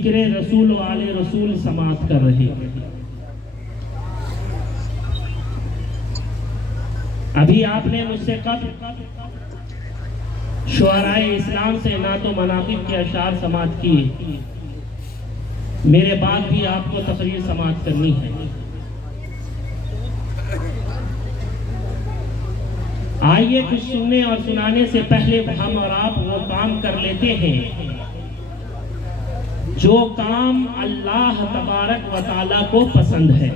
ذکر رسول و آل رسول سماعت کر رہے ہیں۔ ابھی آپ نے مجھ سے قبل شعراء اسلام سے نعت و مناقب کے اشعار سماعت کیے، میرے بعد بھی آپ کو تقریر سماعت کرنی ہے۔ آئیے کچھ سننے اور سنانے سے پہلے ہم اور آپ وہ کام کر لیتے ہیں جو کام اللہ تبارک و تعالیٰ کو پسند ہے،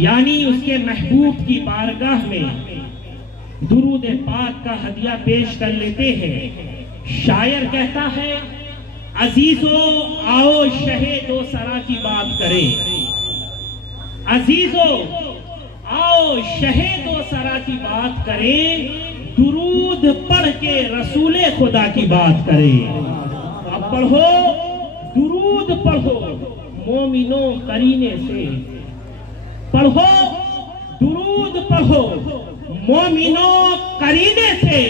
یعنی اس کے محبوب کی بارگاہ میں درود پاک کا ہدیہ پیش کر لیتے ہیں۔ شاعر کہتا ہے عزیزو آؤ شہ دو سرا کی بات کریں، عزیزو آؤ شہ دو سرا کی بات کریں، درود پڑھ کے رسول خدا کی بات کریں۔ اب پڑھو درود پڑھو مومنوں قرینے سے، پڑھو درود پڑھو مومنوں قرینے سے،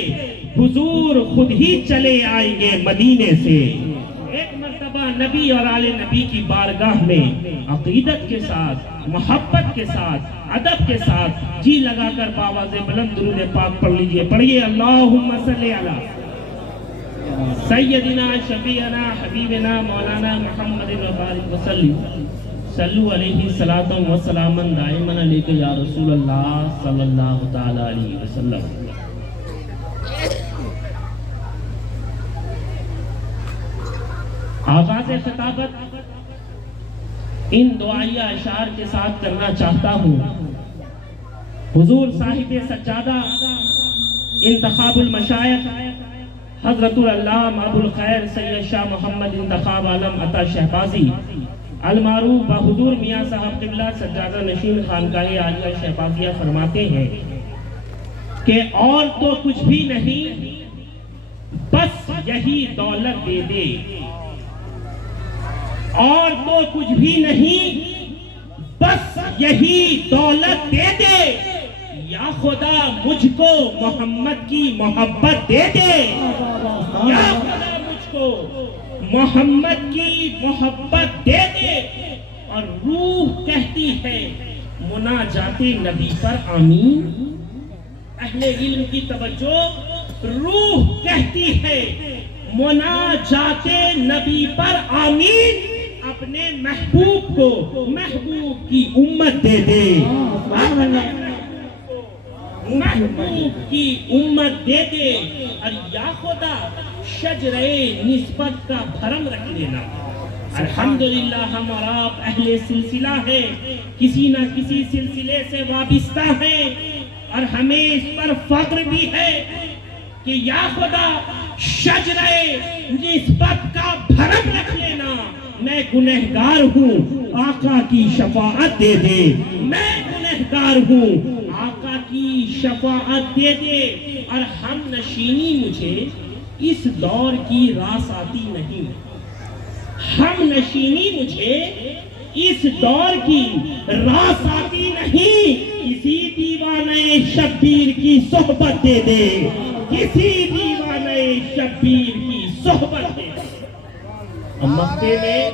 حضور خود ہی چلے آئیں گے مدینے سے۔ ایک مرتبہ نبی اور آل نبی کی بارگاہ میں عقیدت کے ساتھ، محبت کے ساتھ، ادب کے ساتھ جی لگا کر باواز بلند درود پاک پڑھ لیجئے۔ پڑھیے اللہم صلی علی سیدنا شفیعنا حبیبنا مولانا محمد وبارک وسلم، صلو علیہ صلاۃ و سلام دائما علیک یا رسول اللہ صلی اللہ تعالی علیہ وسلم۔ آغاز خطابت ان دعائیہ اشعار کے ساتھ کرنا چاہتا ہوں۔ حضور صاحب سجادہ انتخاب المشائخ حضرت العلامہ ابو الخیر سید شاہ محمد انتخاب عالم عطا شہبازی المعروف بحضور میاں صاحب قبلہ سجادہ نشین خانقاہ عالیہ شہبازیہ فرماتے ہیں کہ اور تو کچھ بھی نہیں بس یہی دولت دے دے، اور تو کچھ بھی نہیں بس یہی دولت دے دے، یا خدا مجھ کو محمد کی محبت دے دے، یا خدا مجھ کو محمد کی محبت دے دے۔ اور روح کہتی ہے مناجات نبی پر آمین۔ اہل علم کی توجہ، روح کہتی ہے مناجات نبی پر آمین، اپنے محبوب کو محبوب کی امت دے دے، محبوب کی امت دے دے۔ اور یا خدا شجرے نسبت کا بھرم رکھ لینا۔ الحمدللہ ہم اور آپ اہل سلسلہ ہیں، کسی نہ کسی سلسلے سے وابستہ ہیں، اور ہمیں اس پر فخر بھی ہے کہ یا خدا شجرے نسبت کا بھرم رکھ لینا۔ میں گنہگار ہوں آقا کی شفاعت دے دے، میں گنہگار ہوں آقا کی شفاعت دے دے۔ اور ہم نشینی مجھے اس دور کی راس آتی نہیں، ہم نشینی مجھے اس دور کی راس آتی نہیں، کسی دیوانے شبیر کی صحبت دے دے، کسی دیوانے شبیر کی صحبت دے دے۔ مکے میں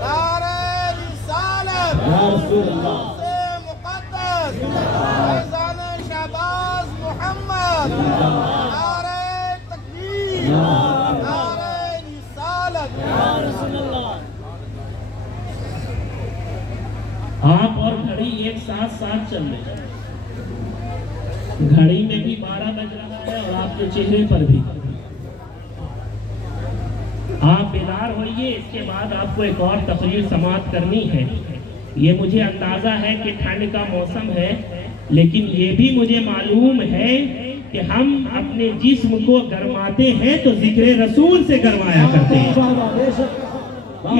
نعرہ رسالت سے مقدس فیضان شہباز محمد، نعرہ تکبیر، نعرہ رسالت۔ آپ اور گھڑی ایک ساتھ چل رہے ہیں، گھڑی میں بھی 12 بج رہا ہے اور آپ کے چہرے پر بھی۔ آپ بیدار ہوئیے، اس کے بعد آپ کو ایک اور تقریر سماعت کرنی ہے۔ یہ مجھے اندازہ ہے کہ ٹھنڈ کا موسم ہے، لیکن یہ بھی مجھے معلوم ہے کہ ہم اپنے جسم کو گرماتے ہیں تو ذکر رسول سے گرمایا کرتے ہیں،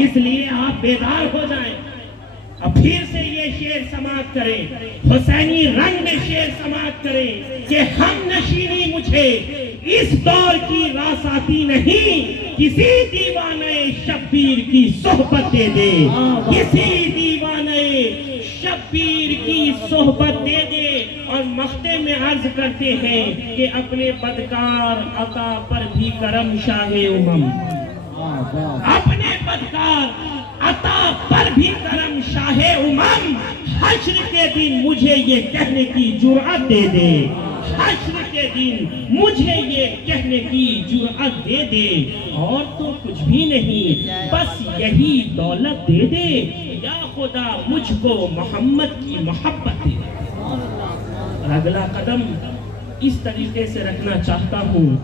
اس لیے آپ بیدار ہو جائیں۔ اب پھر سے یہ شعر سماعت کریں، حسینی رنگ میں شعر سماعت کریں کہ ہم نشینی مجھے اس دور کی راس آتی نہیں، کسی دیوانے شبیر کی صحبت دے دے، کسی دیوانے شبیر کی صحبت دے دے۔ اور مختے میں عرض کرتے ہیں کہ اپنے بدکار عطا پر بھی کرم شاہ امم۔ اپنے بدکار عطا پر بھی کرم شاہ امم، حشر کے دن مجھے یہ کہنے کی جرأت دے دے، حشر کے دن مجھے یہ کہنے کی جرأت دے دے، اور تو کچھ بھی نہیں بس یہی دولت دے دے، یا خدا مجھ کو محمد کی محبت دے۔ اور اگلا قدم اس طریقے سے رکھنا چاہتا ہوں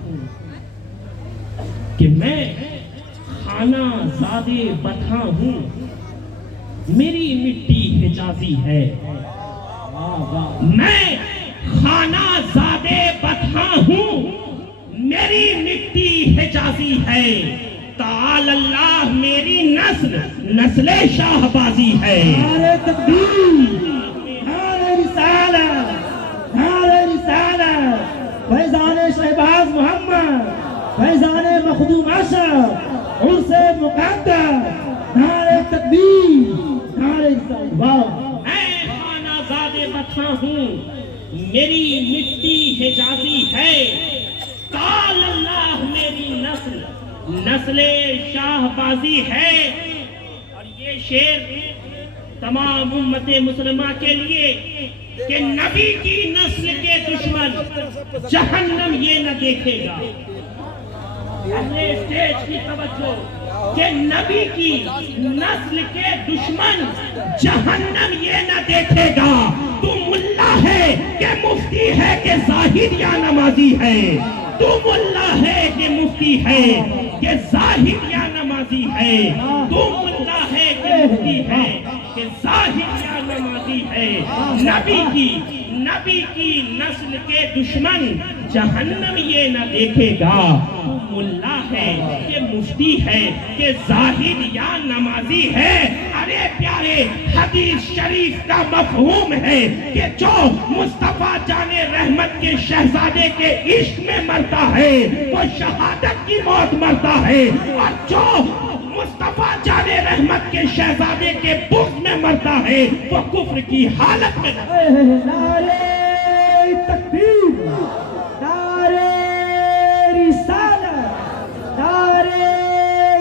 کہ میں خانہ زادے بطحاں ہوں، میری مٹی حجازی ہے، میں خانہ زادے بطحاں ہوں، میری مٹی حجازی ہے، تعال اللہ میری نسل نسل شاہبازی ہے۔ نعرہ تکبیر، نعرہ رسالت، نعرہ رسالت، فیضان شہباز محمد، فیضان مخدوم اشرف، عرس مقدس، نعرہ تکبیر، نعرہ رسالت۔ میں خانہ زادے بطحاں ہوں، میری مٹی حجازی ہے، تعال اللہ میری نسل نسل شاہبازی ہے۔ اور یہ شعر تمام امت مسلمہ کے لیے کہ نبی کی نسل کے دشمن جہنم یہ نہ دیکھے گا۔ اہل اسٹیج کی توجہ کہ نبی کی نسل کے دشمن جہنم یہ نہ دیکھے گا۔ تو ملا ہے کہ مفتی ہے کہ زاہد یا نمازی ہے، تو ملا ہے کہ مفتی ہے کہ زاہد یا نمازی ہے، تو ملا ہے کہ مفتی ہے کہ زاہد یا نمازی ہے۔ نبی کی نسل کے دشمن جہنم یہ نہ دیکھے گا، تو ملا ہے کہ مفتی ہے کہ زاہد یا نمازی ہے۔ ارے پیارے حدیث شریف کا مفہوم ہے کہ جو مصطفیٰ جان رحمت کے شہزادے کے عشق میں مرتا ہے وہ شہادت کی موت مرتا ہے، اور جو مصطفیٰ جان رحمت کے شہزادے کے بغض میں مرتا ہے وہ کفر کی حالت میں مرتا ہے۔ نعرہ تکبیر، نعرہ رسالت، نعرہ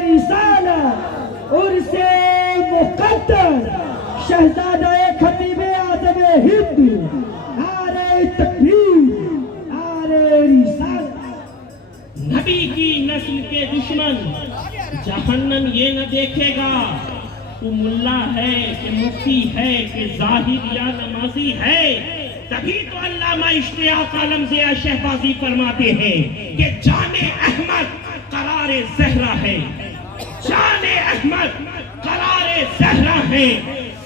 رسالت، عرس مقدس، شہزادہ خطیب اعظم ہند، نعرہ تکبیر، نعرہ رسالت۔ نبی کی نسل کے دشمن جہنم یہ نہ دیکھے گا، تو ملا ہے کہ مفتی ہے کہ زاہد یا نمازی ہے۔ تبھی تو علامہ اشتیاق عالم ضیاء شہبازی فرماتے ہیں کہ جان احمد قرار زہرا ہے، جان احمد قرار زہرا ہے،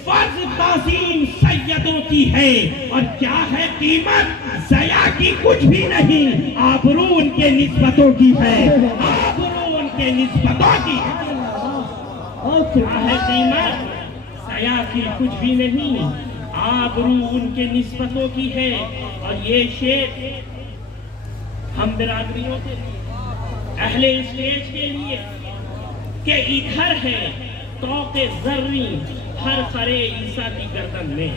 فرض تعظیم سیدوں کی ہے، اور کیا ہے قیمت ضیاء کی کچھ بھی نہیں، آبرو ان کے نسبتوں کی ہے، آبرو ان کے نسبتوں کی ہے۔ کیا ہے قیمت ضیاء کی کچھ بھی نہیں، آبرو ان کے نسبتوں کی ہے۔ اور یہ شعر ہم برادریوں کے لیے، اہل اسٹیج کے لیے، کہ ادھر ہے طوق ذرّی ہر خرے عیسیٰ کی گردن میں،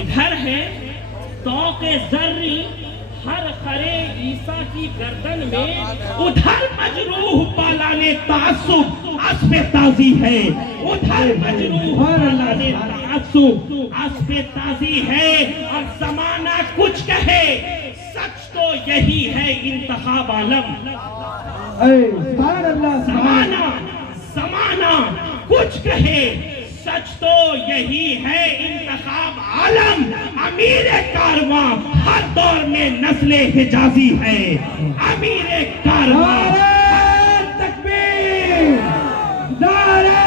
ادھر ہے طوق ذرّی ہر خرے عیسیٰ کی گردن میں، ادھر مجروح پالانے تعصب اسب تازی ہے، ادھر مجروح پالانے تعصب اسب تازی ہے۔ اور زمانہ کچھ کہے سچ تو یہی ہے انتخاب عالم، سبحان اللہ، زمانہ کچھ کہے سچ تو یہی ہے انتخاب عالم، امیر کارواں ہر دور میں نسل حجازی ہے، امیر کارواں۔ نعرہ تکبیر، نعرہ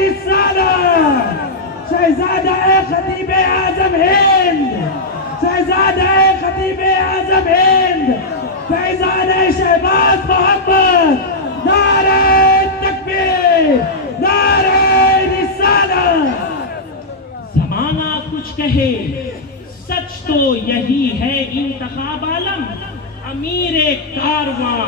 رسالت، شہزادہ خطیب اعظم ہند، شہزادہ خطیب اعظم ہند، فیضان شہباز محمد، نعرہ تکبیر، نعرہ رسالت۔ زمانہ کچھ کہے سچ تو یہی ہے انتخاب عالم، امیر کارواں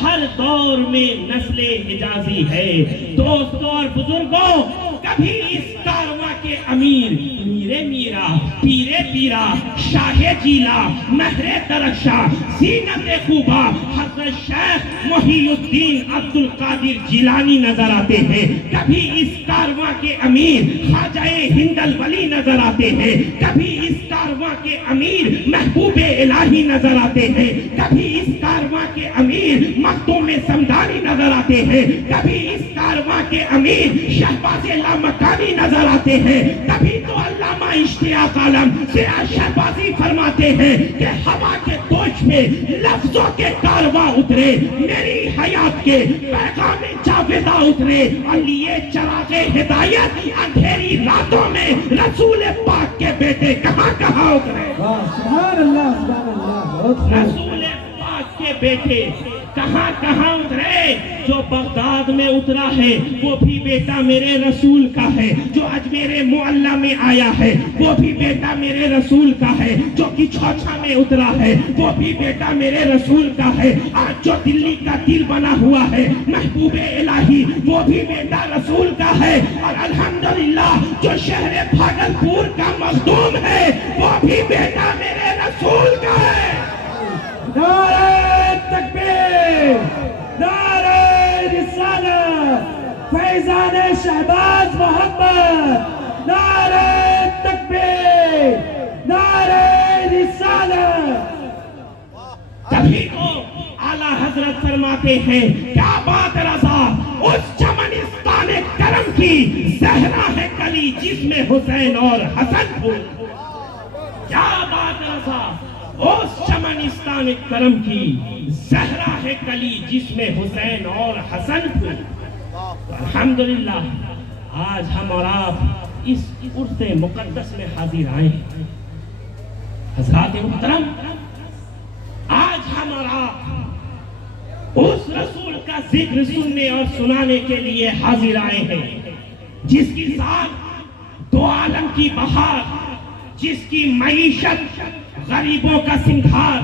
ہر دور میں نسل حجازی ہے۔ دوستوں اور بزرگوں، کبھی اس کارواں کے امیر میرے میرا پیرے پیرا شاہ جیلا مہر درخشاں زینت خوبا حضرت شیخ محی الدین عبد القادر جیلانی نظر آتے ہیں. کبھی اس کارواں کے امیر خواجہ ہند الولی نظر آتے ہیں. کبھی اس کارواں کے امیر محبوب الہی نظر آتے ہیں. کبھی اس کارواں کے امیر مختوم سمدانی نظر آتے ہیں. کبھی اس کارواں کے امیر شہباز لامکانی نظر آتے ہیں. کبھی تو علامہ اشتیاق عالم سے شہبازی فرماتے ہیں کہ ہوا کے دوش میں لفظوں کے کارواں اترے, میری حیات کے پیغام جاویدہ اترے, اور لیے چراغ ہدایت اندھیری راتوں میں رسول پاک کے بیٹے کہاں کہاں اترے. سبحان اللہ سبحان اللہ. رسول پاک کے بیٹے کہاں کہاں اترے. جو بغداد میں اترا ہے وہ بھی بیٹا میرے رسول کا ہے. جو اجمیر معلیٰ میں آیا ہے وہ بھی بیٹا میرے رسول کا ہے. جو کہ چھوچا میں اترا ہے وہ بھی بیٹا میرے رسول کا ہے. آج جو دلی کا دل بنا ہوا ہے محبوب الہی وہ بھی بیٹا رسول کا ہے. اور الحمدللہ جو شہر بھاگلپور کا مخدوم ہے وہ بھی بیٹا میرے رسول کا ہے. نعرہ تکبیر, نعرہ رسالت, فیضان شہباز محمد, نعرہ تکبیر, نعرہ رسالت. تبھی تو اعلیٰ حضرت فرماتے ہیں کیا بات رضا اس چمنستان کرم کی زہرا ہے کلی جس میں حسین اور حسن پھول. کیا بات رضا اس چمنستان کرم کی زہرا ہے کلی جس میں حسین اور حسن پھول. الحمدللہ آج ہم اور آپ اس عرس مقدس میں حاضر آئے ہیں. حضرات محترم, آج ہم اور آپ اس رسول کا ذکر سننے اور سنانے کے لیے حاضر آئے ہیں جس کی ذات دو عالم کی بہار, جس کی معیشت غریبوں کا سنگھار,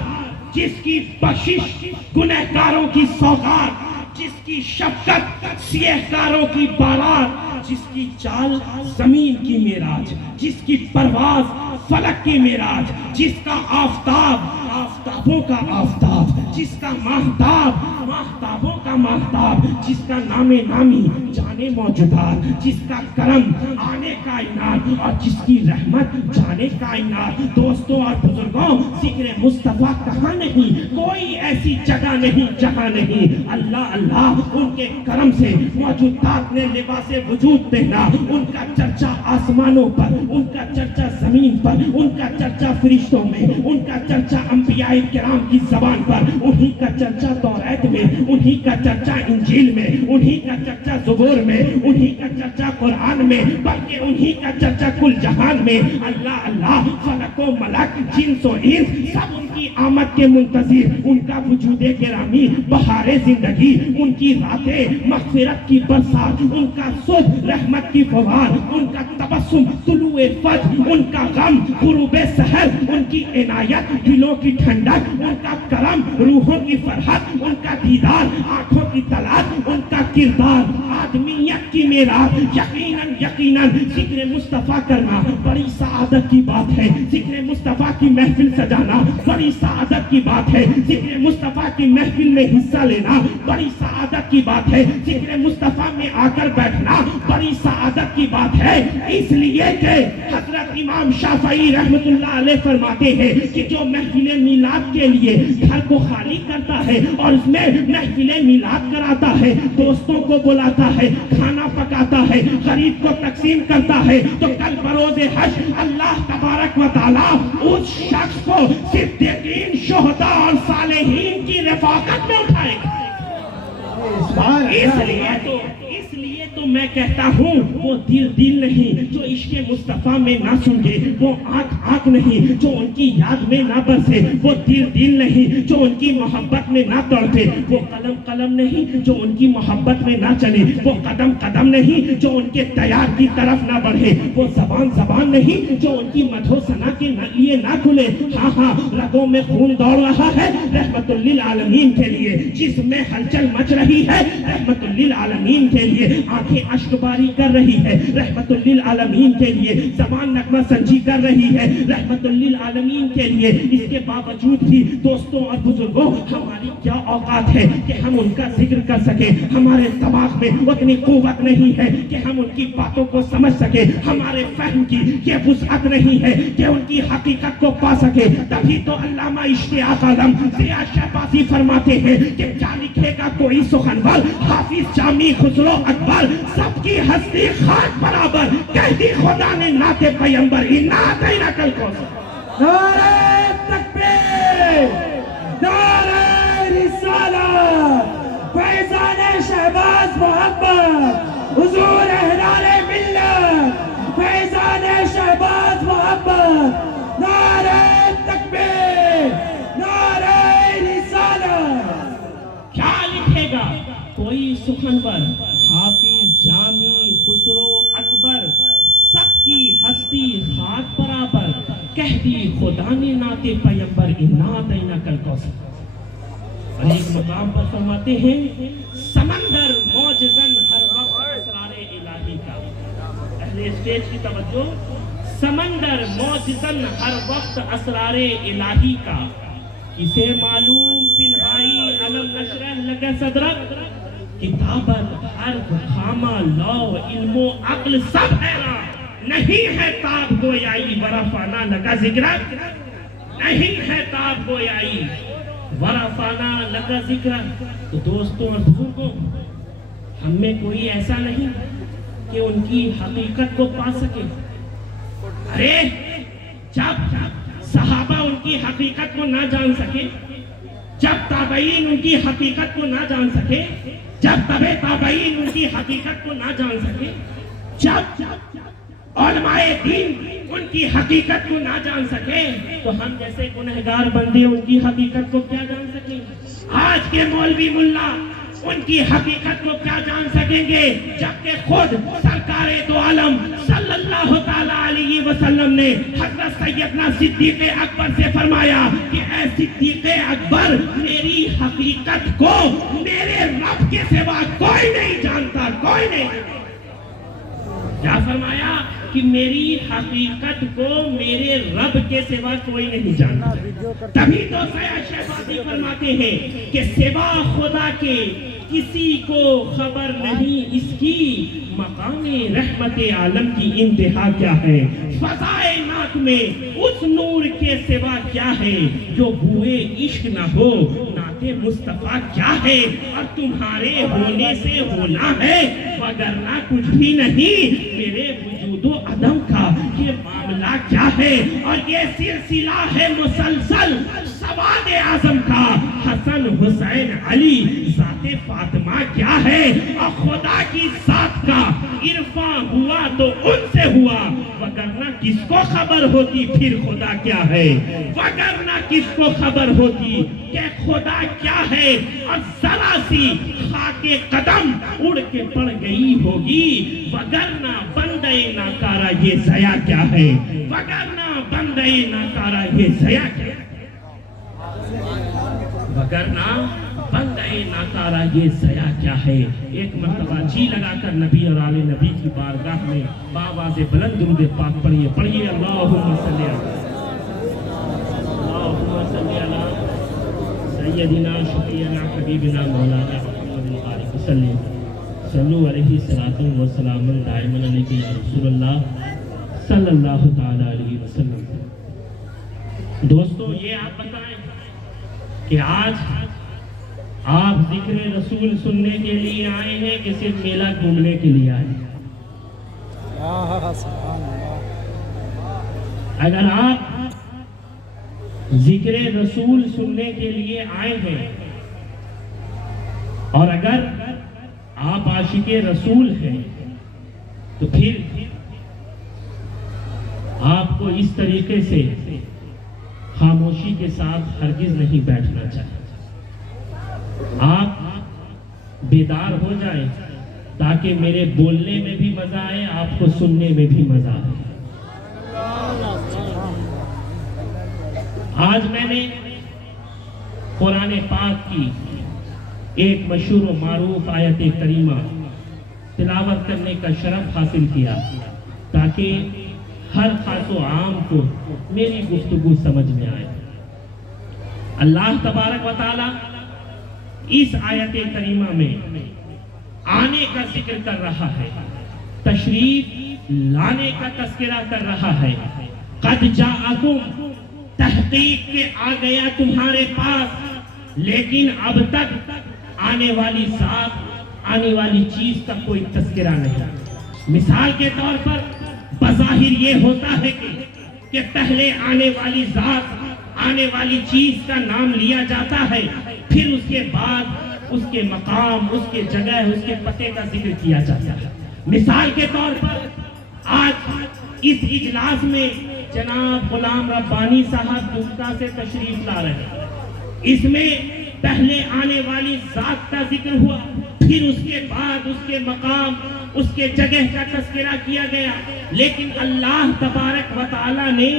جس کی بخشش گنہگاروں کی سوغات, جس کی شفقت سیہکاروں کی بارات, جس کی چال زمین کی معراج, جس کی پرواز فلک کی معراج, جس کا آفتاب آفتابوں کا آفتاب, جس کا ماہتاب ماہتابوں کا ماہتاب, جس کا نام نامی جانے موجودات, جس کا کرم آنے کائنات اور جس کی رحمت جانے کائنات. دوستوں اور بزرگوں, ذکر مصطفیٰ کہاں نہیں, کوئی ایسی جگہ نہیں جہاں نہیں. اللہ اللہ ان کے کرم سے موجودات نے لباس وجود پہنا. ان کا چرچا آسمانوں پر, ان کا چرچا زمین پر, ان کا چرچا فرشتوں میں, ان کا چرچا انبیاء کرام کی زبان پر, انہی کا چرچا توریت میں, انہی کا چرچا انجیل میں, انہی کا چرچا زبور میں, انہی کا چرچا قرآن میں, بلکہ انہی کا چرچا کل جہان میں. اللہ اللہ, فلک و ملک, جنس و انس سب ان کی آمد کے منتظر. ان کا وجود گرامی بہار زندگی, ان کی راتیں مغفرت کی برسات, ان کا صبح رحمت کی فوار, ان کا تبسم طلوع فجر, ان کا غم غروب سحر, ان کی عنایت دلوں کی ٹھنڈک, ان کا کرم روحوں کی فرحت, ان کا دیدار آنکھوں کی طلعت, ان کا کردار آدمیت کی معراج. یقیناً یقیناً ذکر مصطفیٰ کرنا بڑی سعادت کی بات ہے. ذکر مصطفیٰ کی محفل سجانا بڑی سعادت کی بات ہے. ذکر مصطفیٰ کی محفل میں حصہ لینا بڑی سعادت کی بات ہے. ذکر مصطفیٰ میں آ کر بیٹھنا بڑی سعادت کی بات ہے. اس لیے کہ حضرت امام شافعی رحمت اللہ علیہ فرماتے ہیں کہ جو محفل میلاد کے لیے گھر کو خالی کرتا ہے اور اس میں محفل میلاد کراتا ہے, دوستوں کو بلاتا ہے, کھانا پکاتا ہے, غریب کو تقسیم کرتا ہے, تو کل بروز حشر اللہ تبارک و تعالیٰ اس شخص کو صدیقین, شہداء اور صالحین کی رفاقت میں اٹھائے گا. اس لیے تو میں کہتا ہوں وہ دل نہیں جو عشق مصطفیٰ میں نہ سنگے, وہ آنکھ نہیں جو ان کی یاد میں نہ برسے, وہ دل نہیں جو ان کی محبت میں نہ تڑپے, وہ قلم نہیں جو ان کی محبت میں نہ چلے, وہ قدم نہیں جو ان کے تیار کی طرف نہ بڑھے, وہ زبان نہیں جو ان کی مدح و ثنا کے لیے نہ کھلے. ہاں رگوں میں خون دوڑ رہا ہے رحمت للعالمین کے لیے, جس میں ہلچل مچ رہی ہے رحمت للعالمین کے لیے, آنکھیں آنکھیں اشکباری کر رہی ہے رحمت للعالمین کے لیے، زبان نغمہ سنجی کر رہی ہے رحمت للعالمین کے لیے، اس کے باوجود بھی دوستوں اور بزرگوں ہماری کیا اوقات ہے کہ ہم ان کا ذکر کر سکیں؟ ہمارے دماغ میں اتنی قوت نہیں ہے کہ ہم ان کی باتوں کو سمجھ سکیں، ہمارے فہم کی یہ وسعت نہیں ہے کہ ان کی حقیقت کو پا سکے۔ تبھی تو علامہ اشتیاق عالم ضیاء شہبازی فرماتے ہیں کہ کیا لکھے گا کوئی سخنور، حافظ جامی خسرو اکبر، سب کی ہستی خاک برابر، کہہ دی خدا نے نعت پیمبر، نعت ہی نہ کل کو۔ نعرہ تکبیر، نعرہ رسالت، فیضان شہباز محمد، حضور احرار ملت، فیضان شہباز محمد، نعرہ تکبیر، نعرہ رسالت۔ کیا لکھے گا کوئی سخنور، حافظ جامی خسرو اکبر، سب کی ہستی خاک برابر، کہہ دی خدا نے نعت پیمبر، انا اعطیناک الکوثر۔ اور ایک مقام پر فرماتے ہیں سمندر معجزن ہر وقت اسرار الہی کا۔ اہل اسٹیج کی توجہ، سمندر معجزن ہر وقت اسرار الہی کا، کسے معلوم پنہائی علم نشرح لگے صدرک، کتابت حرف خامہ لو علم و عقل سب حیران، نہیں ہے تاب گویائی ورفانا لگا ذکرک، نہیں ہے تاب گویائی ورفانا لگا ذکرک۔ تو دوستوں اور بزرگوں، ہم میں کوئی ایسا نہیں کہ ان کی حقیقت کو پا سکے۔ ارے جب صحابہ ان کی حقیقت کو نہ جان سکے، جب تابعین ان کی حقیقت کو نہ جان سکے، جب تبع تابعین ان کی حقیقت کو نہ جان سکے، جب علماء دین ان کی حقیقت کو نہ جان سکے، تو ہم جیسے گنہگار بندے ان کی حقیقت کو کیا جان سکیں؟ آج کے مولوی ملا ان کی حقیقت کو کیا جان سکیں گے جبکہ خود سرکار دو عالم صلی اللہ تعالیٰ علیہ وسلم نے حضرت سیدنا صدیق اکبر سے فرمایا کہ اے صدیق اکبر، میری حقیقت کو میرے رب کے سوا کوئی نہیں جانتا، کوئی نہیں جانتا۔ کیا فرمایا کہ میری حقیقت کو میرے رب کے سوا کوئی نہیں جانتا۔ تبھی تو ضیاء شہبازی فرماتے ہیں کہ سوا خدا کے کسی کو خبر نہیں اس کی، مقام رحمت عالم کی انتہا کیا ہے، فضائے نعت میں اس نور کے سوا کیا ہے، جو بوئے عشق نہ ہو نعت مصطفیٰ کیا ہے، اور تمہارے ہونے سے ہونا ہے وگرنہ کچھ بھی نہیں، میرے وجود و عدم کا یہ معاملہ کیا ہے، اور یہ سلسلہ ہے مسلسل سواد اعظم کا، حسن حسین علی ذات فاطمہ کیا ہے، اور خدا کی ذات کا عرفاں ہوا تو ان سے ہوا، وگرنہ کس کو خبر ہوتی پھر خدا کیا ہے، وگرنہ کس کو خبر ہوتی کہ خدا کیا ہے، اور ذرا سی خاک قدم اڑ کے پڑ گئی ہوگی، وگرنہ بندے ناکارہ یہ ضیاء کیا ہے، وگرنہ بندے ناکارہ یہ ضیاء کیا ہے، وگرنہ بندے ناکارہ یہ ضیاء کیا ہے۔ ایک مرتبہ جی لگا کر نبی اور آل نبی کی بارگاہ میں بآواز بلند درود پاک پڑھیے، پڑھیے اللہم صلی علی سیدنا شفیعنا حبیبنا مولانا محمد مبارک وسلم، صلو علیہ صلاۃ و سلام دائما علیک یا رسول اللہ صلی اللہ تعالی علیہ وسلم۔ دوستو، یہ آپ بتائیں کہ آج آپ ذکر رسول سننے کے لیے آئے ہیں کہ صرف میلہ گھومنے کے لیے آئے ہیں؟ اگر آپ ذکر رسول سننے کے لیے آئے ہیں، اور اگر آپ عاشق رسول ہیں، تو پھر آپ کو اس طریقے سے خاموشی کے ساتھ ہرگز نہیں بیٹھنا چاہیے۔ آپ بیدار ہو جائیں تاکہ میرے بولنے میں بھی مزہ آئے، آپ کو سننے میں بھی مزہ آئے۔ آج میں نے قرآن پاک کی ایک مشہور و معروف آیت کریمہ تلاوت کرنے کا شرف حاصل کیا تاکہ ہر خاص و عام کو میری گفتگو سمجھ میں آئے۔ اللہ تبارک و تعالی اس آیت کریمہ میں آنے کا ذکر کر رہا ہے، تشریف لانے کا تذکرہ کر رہا ہے۔ قد جاءکم، تحقیق کے آ گیا تمہارے پاس، لیکن اب تک آنے والی ذات، آنے والی چیز کا کوئی تذکرہ نہیں۔ مثال کے طور پر بظاہر یہ ہوتا ہے کہ پہلے آنے والی ذات، آنے والی چیز کا نام لیا جاتا ہے، پھر اس کے بعد اس کے مقام، اس کے جگہ، اس کے پتے کا ذکر کیا جاتا ہے۔ مثال کے طور پر آج اس اجلاس میں جناب غلام ربانی صاحب دمکا سے تشریف لا رہے ہیں، اس میں پہلے آنے والی ذات کا ذکر ہوا، پھر اس کے بعد اس کے مقام، اس کے جگہ کا تذکرہ کیا گیا۔ لیکن اللہ تبارک و تعالی نے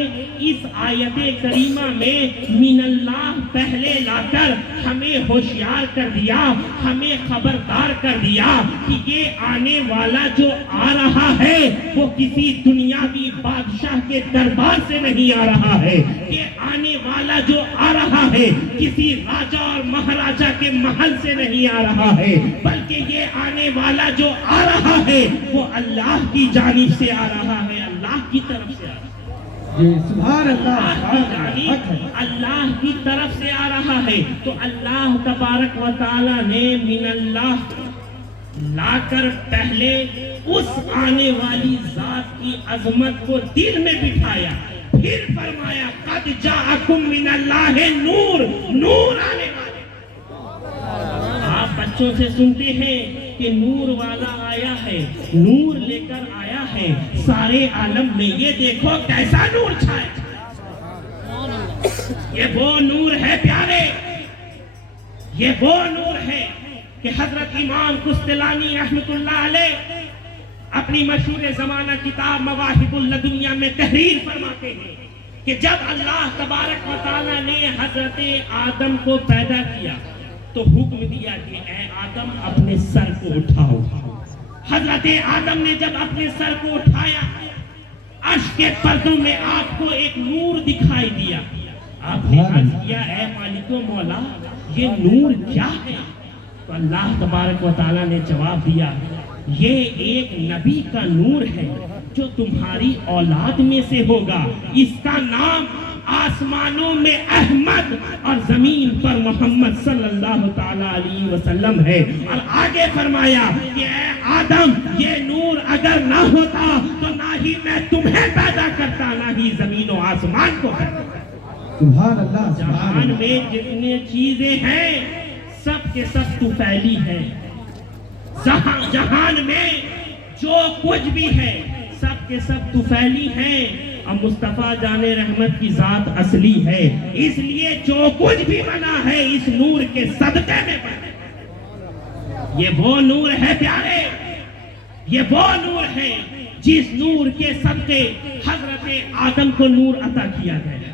اس آیت کریمہ میں من اللہ پہلے لا کر ہمیں ہوشیار کر دیا، ہمیں خبردار کر دیا کہ یہ آنے والا جو آ رہا ہے وہ کسی دنیاوی بادشاہ کے دربار سے نہیں آ رہا ہے، یہ آنے والا جو آ رہا ہے کسی راجہ اور مہاراجہ کے محل سے نہیں آ رہا ہے، بلکہ یہ آنے والا جو آ رہا ہے وہ اللہ کی جانب سے آ رہا ہے، اللہ کی طرف سے آ رہا ہے، سبحان اللہ کی طرف سے آ رہا ہے۔ تو اللہ تبارک و تعالی نے من اللہ لا کر پہلے اس آنے والی ذات کی عظمت کو دل میں بٹھایا، پھر فرمایا قد جاءکم من اللہ نور، نور آنے والے۔ آپ بچوں سے سنتے ہیں کہ نور والا آیا ہے، نور لے کر آیا ہے سارے عالم میں، یہ دیکھو کیسا نور چھایا۔ یہ وہ نور ہے پیارے، یہ وہ نور ہے کہ حضرت امام کستلانی رحمت اللہ علیہ اپنی مشہور زمانہ کتاب مواہب اللدنیہ میں تحریر فرماتے ہیں کہ جب اللہ تبارک و تعالی نے حضرت آدم کو پیدا کیا تو حکم دیا کہ اے آدم اپنے سر کو اٹھاؤ۔ حضرت آدم نے جب اپنے سر کو اٹھایا، عرش کے پردوں میں آپ کو ایک نور دکھائی دیا۔ آپ نے عرض کیا اے مالک و مولا یہ نور کیا ہے؟ تو اللہ تبارک و تعالیٰ نے جواب دیا یہ ایک نبی کا نور ہے جو تمہاری اولاد میں سے ہوگا، اس کا نام آسمانوں میں احمد اور زمین پر محمد صلی اللہ تعالیٰ علیہ وسلم ہے۔ اور آگے فرمایا کہ اے آدم یہ نور اگر نہ ہوتا تو نہ ہی میں تمہیں پیدا کرتا، نہ ہی زمین و آسمان کو پیدا کرتا۔ سبحان اللہ۔ جہان میں جتنے چیزیں ہیں سب کے سب طفیلی ہیں، جہان میں جو کچھ بھی ہے سب کے سب طفیلی ہیں، اور مصطفیٰ جان رحمت کی ذات اصلی ہے، اس لیے جو کچھ بھی بنا ہے اس نور کے صدقے میں بنا۔ یہ وہ نور ہے پیارے، یہ وہ نور ہے جس نور کے صدقے حضرت آدم کو نور عطا کیا گیا،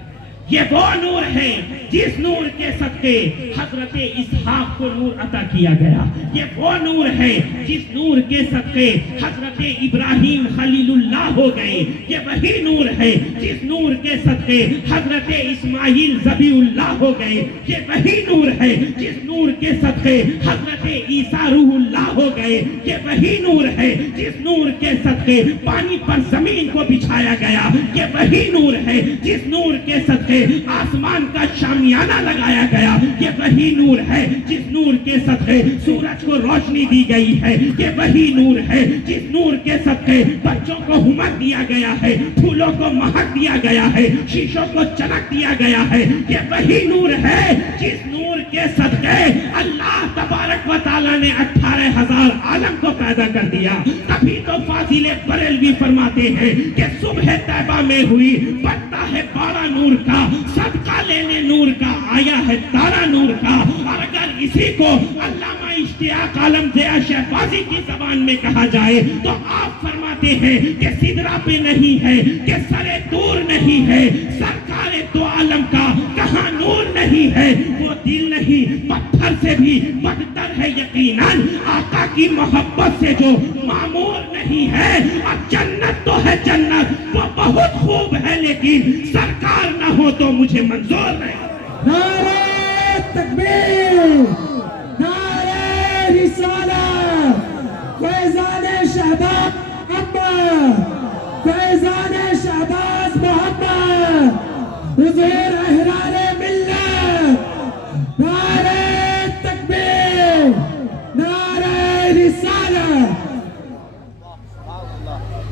یہ وہ نور ہے جس نور کے صدقے حضرت اسحاق کو نور عطا کیا گیا، یہ وہ نور ہے جس نور کے صدقے حضرت ابراہیم خلیل اللہ ہو گئے، یہ وہی نور ہے جس نور کے صدقے حضرت اسماعیل ذبیح اللہ ہو گئے، یہ وہی نور ہے جس نور کے صدقے حضرت عیسیٰ روح اللہ ہو گئے، یہ وہی نور ہے جس نور کے صدقے پانی پر زمین کو بچھایا گیا، یہ وہی نور ہے جس نور کے صدقے آسمان کا شامیانہ لگایا گیا، یہ وہی نور ہے جس نور کے صدقے سورج کو روشنی دی گئی ہے، یہ وہی نور ہے جس نور کے صدقے بچوں کو ہمت دیا گیا ہے، پھولوں کو مہک دیا گیا ہے، شیشوں کو چمک دیا گیا ہے، یہ وہی نور ہے جس نور کے صدقے اللہ تبارک و تعالی نے 18,000 عالم کو پیدا کر دیا۔ تبھی تو فاضل بریلوی فرماتے ہیں کہ صبح طیبہ میں ہوئی بڑھتا ہے بارہ نور کا، صدقہ لینے نور کا، آیا ہے تارا نور کا۔ اور اگر اسی کو علامہ اشتیاق عالم ضیاء شہبازی کی زبان میں کہا جائے تو آپ فرماتے ہیں کہ سدرہ پہ نہیں ہے، کہ سرے دور نہیں ہے، سرکار دو عالم کا کہاں نور نہیں ہے، وہ دل نہیں پتھر سے بھی بدتر ہے یقیناً آقا کی محبت سے جو معمور نہیں ہے، اور جنت تو ہے جنت وہ بہت خوب ہے لیکن سرکار نہ ہو تو مجھے منظور نہیں۔ نعرہ تکبیر، نعرہ رسالت، فیضان شہباز محمد، فیضان شہباز محمد، حضور احرار ملت، نعرہ تکبیر، نعرہ رسالت۔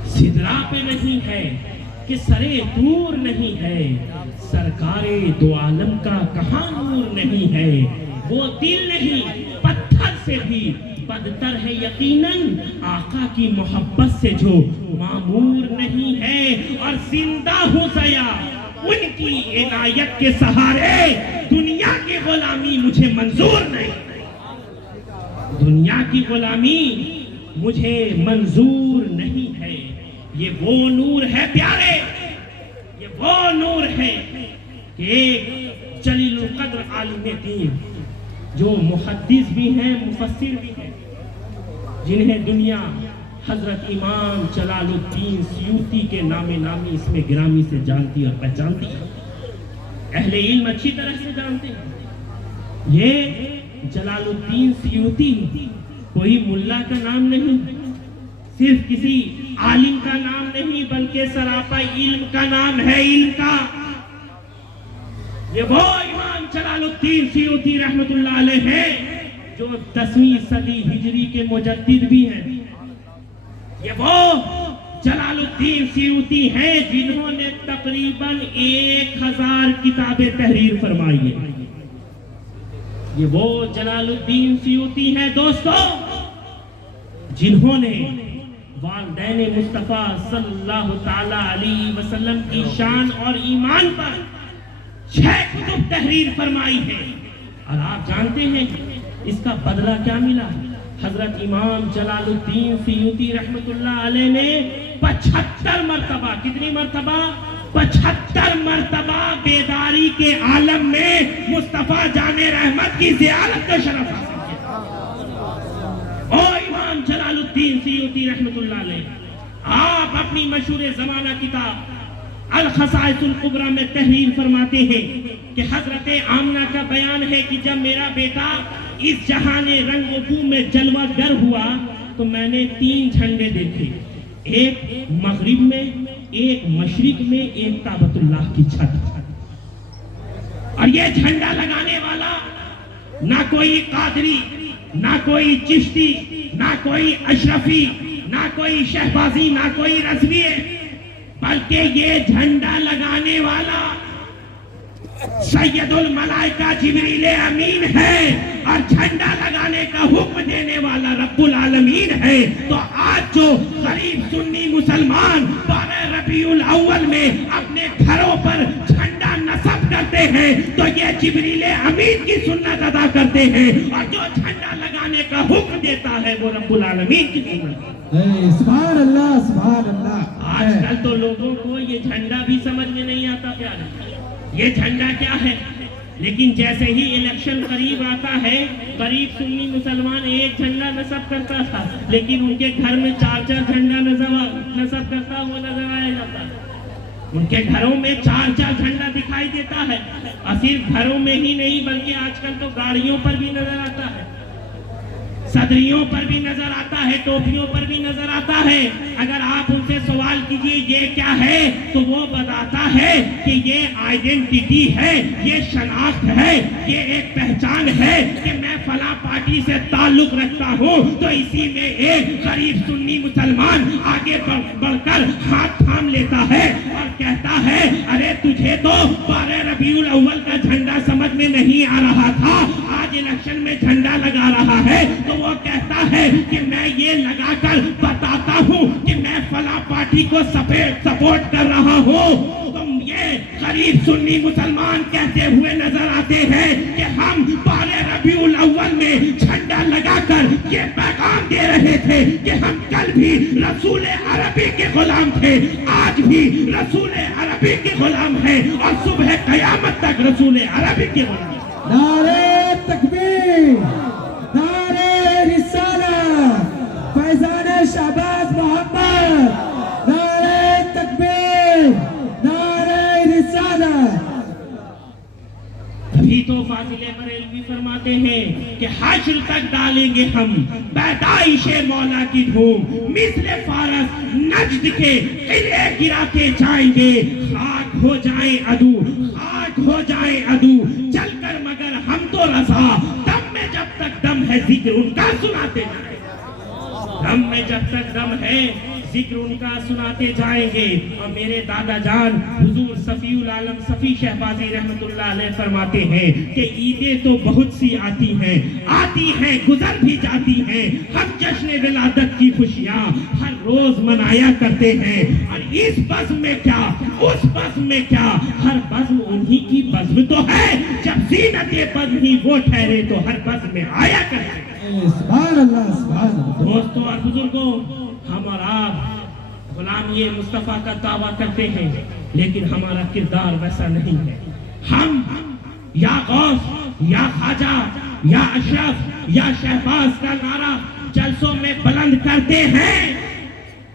سدرا پہ نہیں ہے کہ سرے دور نہیں ہے، سرکار دو عالم کا کہاں نور نہیں ہے، وہ دل نہیں پتھر سے بھی بدتر ہے یقیناً آقا کی محبت سے جو معمور نہیں ہے، اور زندہ ہوں سیا ان کی عنایت کے سہارے، دنیا کی غلامی مجھے منظور نہیں، دنیا کی غلامی مجھے منظور نہیں ہے۔ یہ وہ نور ہے پیارے، یہ وہ نور ہے کہ ایک جلیل القدر عالم دین جو محدث بھی ہیں مفسر بھی ہیں، جنہیں دنیا حضرت امام جلال الدین سیوطی کے نام نامی اس میں گرامی سے جانتی اور پہچانتی ہے، اہل علم اچھی طرح سے جانتے ہیں۔ یہ جلال الدین سیوطی کوئی ملا کا نام نہیں، صرف کسی عالم کا نام نہیں بلکہ سراپا علم کا نام ہے، علم کا۔ یہ وہ امام جلال الدین سیوطی رحمت اللہ علیہ ہیں جو 10ویں صدی ہجری کے مجدد بھی ہیں، یہ وہ جلال الدین سیوطی ہیں جنہوں نے تقریباً 1000 کتابیں تحریر فرمائی ہیں، یہ وہ جلال الدین سیوطی ہیں دوستو جنہوں نے والدین مصطفیٰ صلی اللہ تعالیٰ علیہ وسلم کی شان اور ایمان پر 6 کتب تحریر فرمائی ہے، اور آپ جانتے ہیں اس کا بدلہ کیا ملا؟ حضرت امام جلال الدین سیوطی رحمت اللہ علیہ نے 75 مرتبہ، کتنی مرتبہ؟ 75 مرتبہ بیداری کے عالم میں مصطفیٰ جان رحمت کی زیارت کا شرف حاصل کیا۔ او امام جلال الدین سیوطی رحمت اللہ علیہ، آپ اپنی مشہور زمانہ کتاب الخصائص الکبریٰ میں تحریر فرماتے ہیں کہ حضرت آمنہ کا بیان ہے کہ جب میرا بیٹا اس جہان رنگ و بو میں جلوہ گر ہوا تو میں نے 3 جھنڈے دیکھے، ایک مغرب میں، ایک مشرق میں، ایک کعبۃ اللہ کی چھت، اور یہ جھنڈا لگانے والا نہ کوئی قادری، نہ کوئی چشتی، نہ کوئی اشرفی، نہ کوئی شہبازی، نہ کوئی رضوی ہے، بلکہ یہ جھنڈا لگانے والا سید الملائکہ جبریل امین ہے، اور جھنڈا لگانے کا حکم دینے والا رب العالمین ہے۔ تو آج جو غریب سنی مسلمان 12 ربیع الاول میں اپنے گھروں پر جھنڈا نصب کرتے ہیں تو یہ جبریل امین کی سنت ادا کرتے ہیں، اور جو جھنڈا لگانے کا حکم دیتا ہے وہ رب العالمین کی سنت ہے۔ سبحان اللہ، سبحان اللہ۔ آج کل تو لوگوں کو یہ جھنڈا بھی سمجھ میں نہیں آتا پیارے، یہ جھنڈا کیا ہے، لیکن جیسے ہی الیکشن قریب آتا ہے، قریب سنی مسلمان ایک جھنڈا نصب کرتا تھا لیکن ان کے گھر میں 4 جھنڈا نصب کرتا ہوا نظر آیا جاتا ہے، ان کے گھروں میں 4 جھنڈا دکھائی دیتا ہے، اور صرف گھروں میں ہی نہیں بلکہ آج کل تو گاڑیوں پر بھی نظر آتا ہے، صدریوں پر بھی نظر آتا ہے، ٹوپیوں پر بھی نظر آتا ہے۔ اگر آپ ان سے سوال کیجئے یہ کیا ہے تو وہ بتاتا ہے کہ یہ آئیڈینٹی ہے، یہ شناخت ہے، یہ ایک پہچان ہے کہ میں فلاں پارٹی سے تعلق رکھتا ہوں۔ تو اسی میں ایک غریب سنی مسلمان آگے بڑھ کر ہاتھ تھام لیتا ہے اور کہتا ہے ارے تجھے تو 12 ربیع الاول کا جھنڈا سمجھ میں نہیں آ رہا تھا، آج الیکشن میں جھنڈا لگا رہا ہے، تو وہ کہتا ہے کہ میں یہ لگا کر بتاتا ہوں کہ میں فلاں پارٹی کو سپورٹ کر رہا ہوں۔ تم یہ غریب سنی مسلمان کہتے ہوئے نظر آتے ہیں کہ ہم 12 ربیع الاول میں جھنڈا لگا کر یہ پیغام دے رہے تھے کہ ہم کل بھی رسول عربی کے غلام تھے، آج بھی رسول عربی نبی کے غلام ہیں اور صبح قیامت تک رسول عربی کے غلام ہیں. نعرہ تکبیر، نعرہ رسالت، فیضان شہباز محمد، نعرہ تکبیر، نعرہ رسالت. ابھی تو فاضل بریلوی فرماتے ہیں کہ حشر تک ڈالیں گے ہم پیدائش مولا کی دھوم، مثل فارس نجد کے قلعے گرا کے جائیں گے. خاک ہو جائیں عدو، خاک ہو جائیں عدو، چل کر مگر ہم تو رضا. دم میں جب تک دم ہے ذکر ان کا سناتے جائیں گے، دم میں جب تک دم ہے ذکر ان کا سناتے جائیں گے. اور میرے دادا جان حضور صفی العالم صفی شہبازی رحمت اللہ علیہ فرماتے ہیں کہ عیدیں تو بہت سی آتی ہیں گزر بھی جاتی ہیں. ہم جشن ولادت کی خوشیاں ہر روز منایا کرتے ہیں. اور اس بزم میں کیا، اس بزم میں کیا، ہر بزم انہی کی بزم تو ہے. جب زینت بزم ہی وہ ٹھہرے تو ہر بزم میں آیا کرتے ہیں. سبحان اللہ، سبحان اللہ. دوستوں اور بزرگوں، ہم اور آپ غلامی مصطفیٰ کا دعویٰ کرتے ہیں لیکن ہمارا کردار ویسا نہیں ہے. ہم یا غوث یا خواجہ یا اشرف یا شہباز کا نعرہ جلسوں میں بلند کرتے ہیں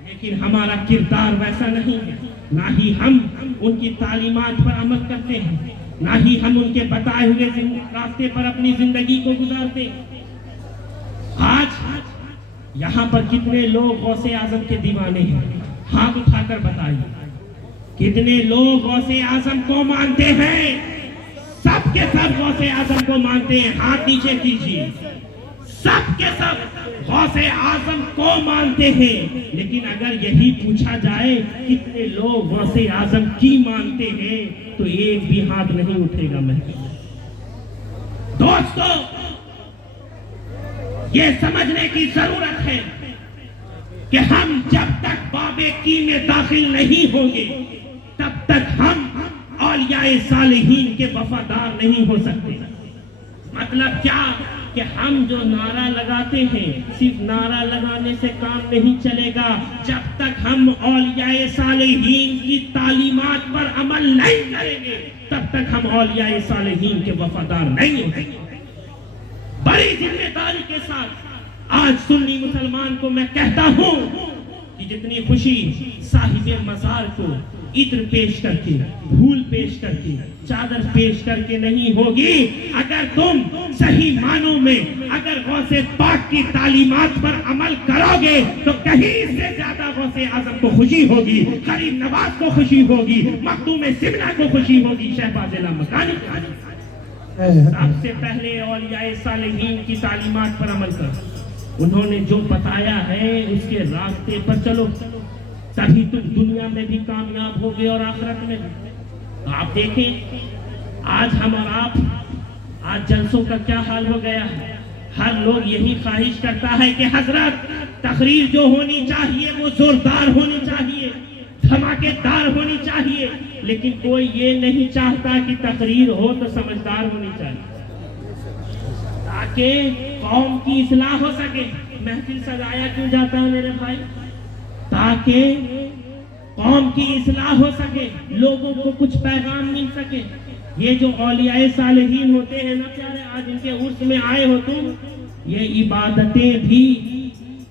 لیکن ہمارا کردار ویسا نہیں ہے. نہ ہی ہم ان کی تعلیمات پر عمل کرتے ہیں، نہ ہی ہم ان کے بتائے ہوئے راستے پر اپنی زندگی کو گزارتے. آج یہاں پر کتنے لوگ غوث اعظم کے دیوانے ہیں؟ ہاتھ اٹھا کر بتائیے کتنے لوگ غوث اعظم کو مانتے ہیں؟ سب کے سب غوث اعظم کو مانتے ہیں. ہاتھ نیچے کیجیے. سب کے سب غوث اعظم کو مانتے ہیں. لیکن اگر یہی پوچھا جائے کتنے لوگ غوث اعظم کی مانتے ہیں تو ایک بھی ہاتھ نہیں اٹھے گا. میں دوستو یہ سمجھنے کی ضرورت ہے کہ ہم جب تک باب کی میں داخل نہیں ہوں گے تب تک ہم اولیاء صالحین کے وفادار نہیں ہو سکتے. مطلب کیا کہ ہم جو نعرہ لگاتے ہیں صرف نعرہ لگانے سے کام نہیں چلے گا. جب تک ہم اولیاء صالحین کی تعلیمات پر عمل نہیں کریں گے تب تک ہم اولیاء صالحین کے وفادار نہیں ہو سکتے. بڑی ذمہ داری کے ساتھ آج سنی مسلمان کو میں کہتا ہوں کہ جتنی خوشی صاحب مزار کو عطر پیش کر کے، پھول پیش کر کے، چادر پیش کر کے نہیں ہوگی، اگر تم صحیح معنوں میں اگر غوث پاک کی تعلیمات پر عمل کرو گے تو کہیں سے زیادہ غوث اعظم کو خوشی ہوگی، غریب نواز کو خوشی ہوگی، مخدوم سمنہ کو خوشی ہوگی، شہباز لامکانی کو. سب سے پہلے اولیاء صالحین کی تعلیمات پر عمل کرو. انہوں نے جو بتایا ہے اس کے راستے پر چلو، تبھی تم دنیا میں بھی کامیاب ہوگے اور آخرت میں بھی. آپ دیکھیں آج ہم اور آپ، آج جلسوں کا کیا حال ہو گیا ہے. ہر لوگ یہی خواہش کرتا ہے کہ حضرت تقریر جو ہونی چاہیے وہ زوردار ہونی چاہیے، دھماکے دار ہونی چاہیے، لیکن کوئی یہ نہیں چاہتا کہ تقریر ہو تو سمجھدار ہونی چاہیے تاکہ قوم کی اصلاح ہو سکے. محفل سجایا کیوں جاتا ہے میرے بھائی؟ تاکہ قوم کی اصلاح ہو سکے، لوگوں کو کچھ پیغام مل سکے. یہ جو اولیاء صالحین ہوتے ہیں نا پیارے، آج ان کے عرس میں آئے ہو تم، یہ عبادتیں بھی